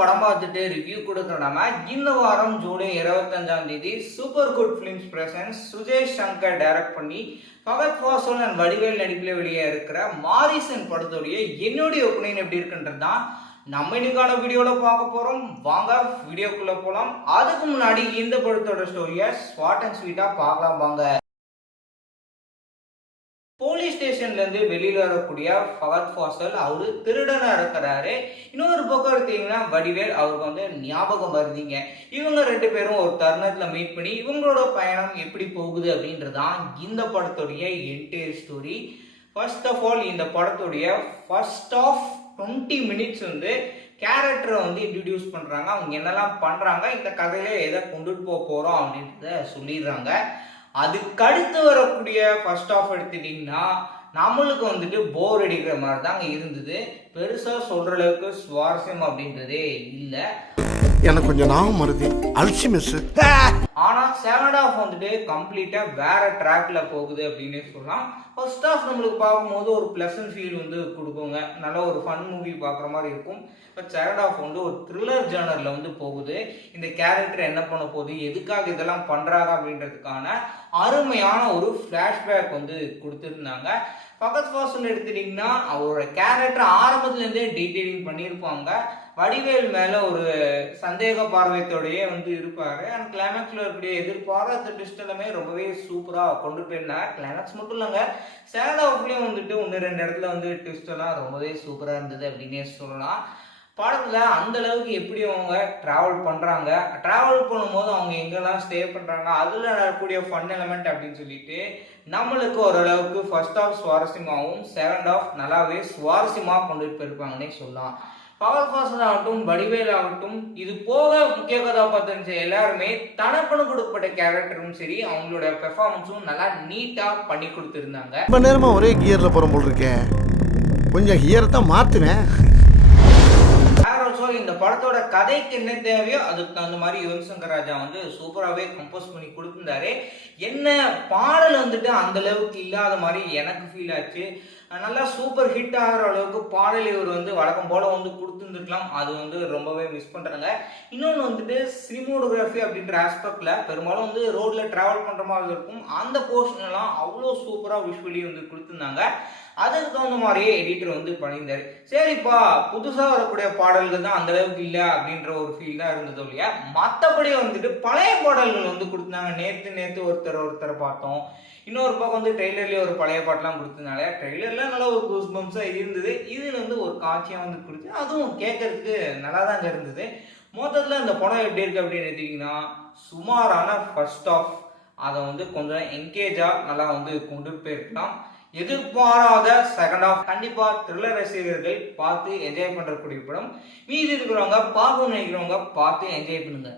படம் பார்த்துட்டு ரிவ்யூ கொடுக்குறோம். இந்த வாரம் ஜூலை 25ஆம் தேதி super good films presents Sujesh Sankar direct பண்ணி ஃபகத் ஃபாசில் அண்ட் வடிவேல் நடிப்பில் வெளியே இருக்கிற மாரிசன் படத்துடைய என்னுடைய ஒப்பீனியன் எப்படி இருக்குன்றது தான் நம்ம இன்னைக்கான வீடியோல பார்க்க போறோம். வாங்க வீடியோக்குள்ள போலாம். அதுக்கு முன்னாடி இந்த படத்தோட ஸ்டோரியை ஸ்வாட் அண்ட் ஸ்வீட்டா பார்க்கலாம் வாங்க. போலீஸ் ஸ்டேஷன்ல இருந்து வெளியில வரக்கூடிய ஃபகத் ஃபாசில் அவரு திருடனா இருக்கிறாரு. இன்னொரு பக்கம் எடுத்தீங்கன்னா வடிவேல் அவருக்கு வந்து ஞாபகம் வருதுங்க. இவங்க ரெண்டு பேரும் ஒரு தருணத்துல மீட் பண்ணி இவங்களோட பயணம் எப்படி போகுது அப்படின்றதான் இந்த படத்துடைய entire story. First of all இந்த படத்துடைய ஃபர்ஸ்ட் ஆஃப் 20 மினிட்ஸ் வந்து கேரக்டரை வந்து இன்ட்ரடியூஸ் பண்றாங்க. அவங்க என்னெல்லாம் பண்றாங்க, இந்த கதையில எதை கொண்டுட்டு போக போறோம் அப்படின்றத சொல்லிடுறாங்க. அதுக்கடுத்து வரக்கூடிய ஃபர்ஸ்ட் ஆஃப் எடுத்துட்டீங்கன்னா நம்மளுக்கு வந்துட்டு போர் அடிக்கிற மாதிரி தாங்க இருந்தது. பெருசா சொல்ற அளவுக்கு சுவாரஸ்யம் அப்படின்றதே இல்லை. எனக்கு கொஞ்சம் ஞாபகம் வருது அல்சிமிஸ். ஆனா செகண்ட் ஹாஃப் வந்துட்டு கம்ப்ளீட்டா வேற ட்ராக்ல போகுது அப்படின்னு சொல்லலாம். ஃபர்ஸ்ட் ஹாஃப் நம்மளுக்கு பார்க்கும்போது ஒரு பிளசன்ட் ஃபீல் வந்து கொடுக்குங்க, நல்ல ஒரு ஃபன் மூவி பார்க்குற மாதிரி இருக்கும். பட் செகண்ட் ஹாஃப் வந்து ஒரு த்ரில்லர் ஜேர்னர்ல வந்து போகுது. இந்த கேரக்டர் என்ன பண்ண போகுது, எதுக்காக இதெல்லாம் பண்றாங்க அப்படின்றதுக்கான அருமையான ஒரு ஃபிளாஷ்பேக் வந்து கொடுத்துருந்தாங்க. ஃபகத் ஃபாசில் எடுத்துட்டீங்கன்னா அவரோட கேரக்டர் ஆரம்பத்துல இருந்தே டீட்டெயிலிங் பண்ணியிருப்பாங்க. வடிவேல் மேல ஒரு சந்தேக பார்வையத்தோடயே வந்து இருப்பாரு. அண்ட் கிளைமேக்ஸ்ல இருக்கக்கூடிய எதிர்பாராத ட்விஸ்ட் எல்லாமே ரொம்பவே சூப்பரா கொண்டு போயிருந்தாங்க. கிளைமேக்ஸ் மட்டும் இல்லைங்க, செகண்ட் ஹாஃப்லயும் வந்துட்டு 1-2 இடத்துல வந்து ட்விஸ்ட் எல்லாம் ரொம்பவே சூப்பரா இருந்தது அப்படின்னே சொல்லலாம். படத்துல அந்த அளவுக்கு எப்படி அவங்க டிராவல் பண்றாங்க, டிராவல் பண்ணும்போது அவங்க எங்கெல்லாம் ஸ்டே பண்றாங்க, அதுல நடக்கக்கூடிய ஃபன் எலமெண்ட் அப்படின்னு சொல்லிட்டு நம்மளுக்கு ஓரளவுக்கு ஃபர்ஸ்ட் ஹாஃப் சுவாரஸ்யமாகவும் செகண்ட் ஹாஃப் நல்லாவே சுவாரஸ்யமா கொண்டுட்டு போயிருப்பாங்கன்னே சொல்லலாம். ஃபகத் ஃபாசில் ஆகட்டும், வடிவேல் ஆகட்டும், இது போக முக்கிய கதாபாத்திரம் எல்லாருமே தனக்குன்னு கொடுக்கப்பட்ட கேரக்டரும் சரி, அவங்களோட பெர்ஃபார்மன்ஸும் நல்லா நீட்டா பண்ணி கொடுத்துருந்தாங்க. ரொம்ப நேரமா ஒரே கியர்ல போற போல் இருக்கேன், கொஞ்சம் கியர் தான் மாத்துவேன். இந்த படத்தோட கதைக்கு என்ன தேவையோ அதுக்கு தகுந்த மாதிரி யுவன் சங்கர் ராஜா வந்து சூப்பராகவே கம்போஸ் பண்ணி கொடுத்துருந்தாரு. என்ன பாடல் வந்துட்டு அந்த அளவுக்கு இல்லாத மாதிரி எனக்கு ஃபீல் ஆச்சு. நல்லா சூப்பர் ஹிட் ஆகிற அளவுக்கு பாடல் இவர் வந்து வழக்கம் போல வந்து கொடுத்துருந்துருக்கலாம். அது வந்து ரொம்பவே மிஸ் பண்றாங்க. இன்னொன்று வந்துட்டு சினிமோடோகிராஃபி அப்படின்ற ஆஸ்பெக்ட்ல பெரும்பாலும் வந்து ரோட்ல டிராவல் பண்ற மாதிரி இருக்கும். அந்த போர்ஷன் எல்லாம் அவ்வளோ சூப்பரா விஷுவலி வந்து கொடுத்துருந்தாங்க. அதுக்கு தகுந்த மாதிரியே எடிட்டர் வந்து பண்ணியிருந்தாரு. சரிப்பா, புதுசா வரக்கூடிய பாடல்கள் தான் அந்த அளவுக்கு இல்லை அப்படின்ற ஒரு ஃபீல் தான் இருந்தது இல்லையா. மற்றபடி வந்துட்டு பழைய பாடல்கள் வந்து கொடுத்தாங்க. நேற்று ஒருத்தரை பார்த்தோம். இன்னொரு பக்கம் வந்து ட்ரெய்லர்லேயே ஒரு பழைய பாட்டெலாம் கொடுத்ததுனால ட்ரெய்லர்ல நல்லா ஒரு கூஸ் பம்ப்ஸாக இருந்தது. இதில் வந்து ஒரு காட்சியாக வந்து கொடுத்து அதுவும் கேட்கறதுக்கு நல்லா தாங்க இருந்தது. மொத்தத்தில் இந்த படம் எப்படி இருக்கு அப்படின்னு எடுத்தீங்கன்னா சுமாரான ஃபர்ஸ்ட் ஆஃப் அதை வந்து கொஞ்சம் என்கேஜாக நல்லா வந்து கொண்டு போயிருக்கலாம். எதிர்பாராத செகண்ட் ஆஃப் கண்டிப்பா த்ரில்லர் ரசிகர்கள் பார்த்து என்ஜாய் பண்றக்கூடிய படம். மீதி இருக்கிறவங்க பார்க்கணும்னு நினைக்கிறவங்க பார்த்து என்ஜாய் பண்ணுங்க.